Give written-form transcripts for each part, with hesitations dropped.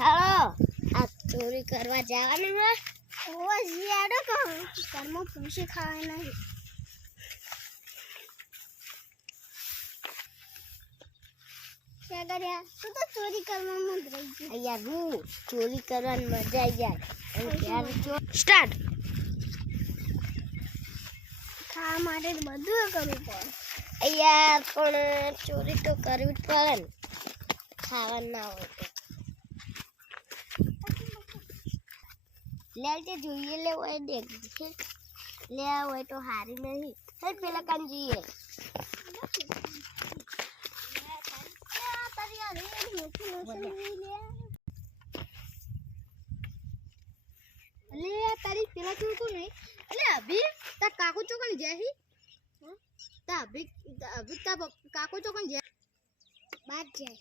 હાલો આ ચોરી કરવા જવાનું હે ઓ જીયાડો કહું ઘરમાં પૂછી ખાવા નહીં क्या કર્યા તું તો ચોરી કરવામાં જ રહી ગઈ યાર હું ચોરી કરવાની મજા આવી જાય અને યાર સ્ટાર્ટ ખાવા માટે બધું કરવું પડે યાર પણ ચોરી તો કરવી જ પડે ને ખાવા ના હોય તો લેલતે જોઈએ લે હોય દેખ લે હોય તો હારી નહીં હે પેલા કાન જોઈએ અલે તારી પેલા કેવું તો નહીં અલે અભી તા કાકો ચોકન જાય તા અભી તા કાકો ચોકન જાય બાદ જાય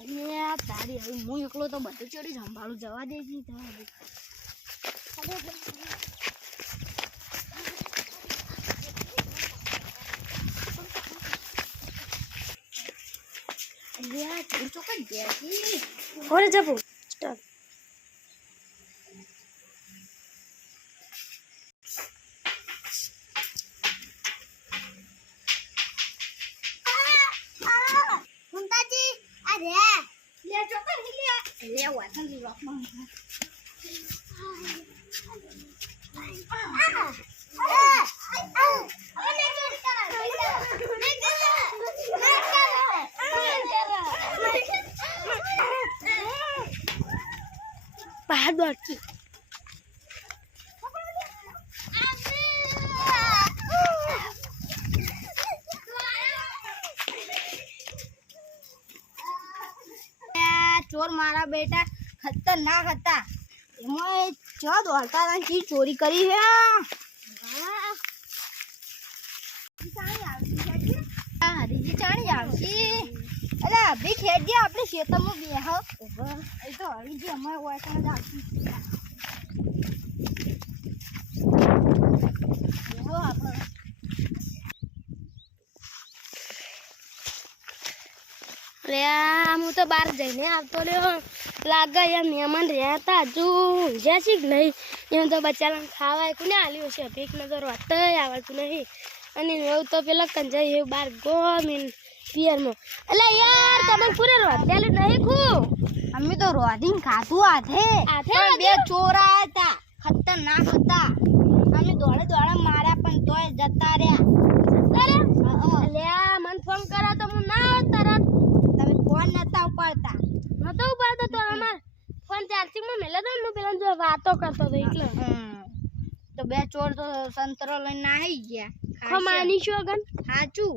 અલે તારી હવે હું એકલો તો બધું ચોરી સંભાળું જવા દેજી ચોકન જાય और जब स्टार्ट हुंताजी अरे ले चोकर ले वासन रॉक में बाहर बाकी चोर मारा बेटा खतरनाक था एमां जो दौड़ता था की चोरी करी है हरीजी चाणी आवशी अरे अभी खेत गया अपने खेतर में बेह ए तो हरीजी हमारे वाटा में आवशी वो आपन रे હું તો બહાર જઈને આવતો રહ્યો લાગે યાર મહેમાન રહ્યા હતા હજુ ઊંઘ્યા છે કે નહીં એમ તો બચારાને ખાવા કોને આલ્યું છે ભીખ નજર વાત આવડતું નહીં અને એવું તો પેલા કંજાઈ એવું બહાર ગોમીન પિયરમાં એટલે યાર તમે પૂરે રોધેલું નહીં ખું અમે તો રોધીને ખાધું હાથે બે ચોર આવ્યા હતા ખતરનાક હતા અમે દોડે માર્યા પણ તોય જતા રહ્યા અલ્યા મને ફોન કર્યો તો હું ના તરત તમે ફોન નતા ઉપાડતા તો અમાર ફોન ચાર્જિંગ માં મેલે તો હું પેલા જો વાતો કરતો તો એટલે તો બે ચોર તો સંતરો લઈને આવી ગયા ખમાની શોગન સાચું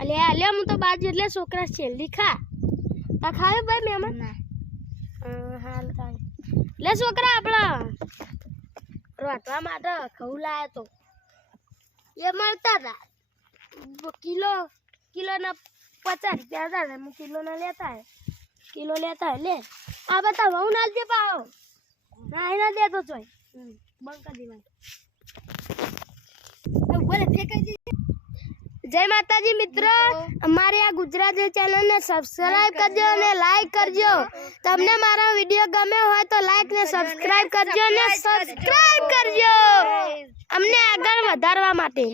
અલે હું તો બાજ એટલે છોકરા છેલ્લી ખા તા ખાવે ભાઈ મહેમાન ના હાલ કાઈ લે છોકરા આપણા રોટવા માટે ખવું લાયા તો એ મળતા હતા કિલો ના 50 રૂપિયા હતા ને કિલો ના લેતા હે ले आ बता वो ना दे पाओ ना ही ना दे तो चोय बंद कर दी भाई बोले फेंक दी जय माताजी मित्रों हमारे आ गुजरात चैनल ने सब्सक्राइब करजो ने लाइक करजो તમને મારો વિડિયો ગમે હોય તો લાઈક ને સબસ્ક્રાઇબ કરજો ને સબસ્ક્રાઇબ કરજો અમને આગળ વધારવા માટે।